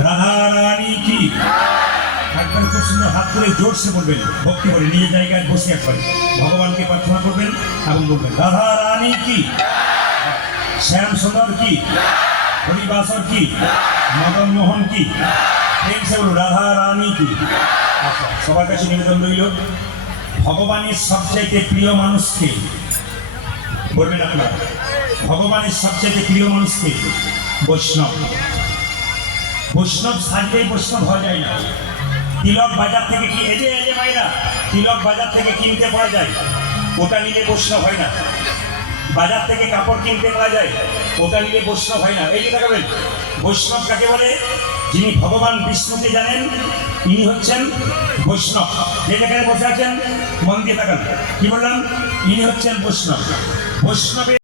राधा रानी की একবার খুব সুন্দর হাত ধরে জোরসে বলবেন ভক্তি করে নিজের জায়গায় বসে একবার ভগবানকে প্রার্থনা করবেন এবং বলবেন রাধা রানী কি, শ্যাম সুন্দর কি, হরিবাসর কি, মদন মোহন কি, প্রেম সে বলুন রাধা রানী কি। আচ্ছা, সবার কাছে নিবেদন রইল ভগবানের সবচাইতে প্রিয় মানুষকে বলবেন আপনারা। ভগবানের সবচাইতে প্রিয় মানুষকে বৈষ্ণব। বৈষ্ণব সাজলেই বৈষ্ণব হওয়া যায় না। তিলক বাজার থেকে কি এই যে ভাইরা তিলক বাজার থেকে কিনতে পাওয়া যায়, ওটা নিলে বৈষ্ণব হয় না। বাজার থেকে কাপড় কিনতে পাওয়া যায়, ওটা নিলে বৈষ্ণব হয় না। এই যে দেখাবেন বৈষ্ণব কাকে বলে? যিনি ভগবান বিষ্ণুকে জানেন ইনি হচ্ছেন বৈষ্ণব। যে জায়গায় বসে আছেন মন দিয়ে তাকান, কি বললাম? ইনি হচ্ছেন বৈষ্ণব। বৈষ্ণবের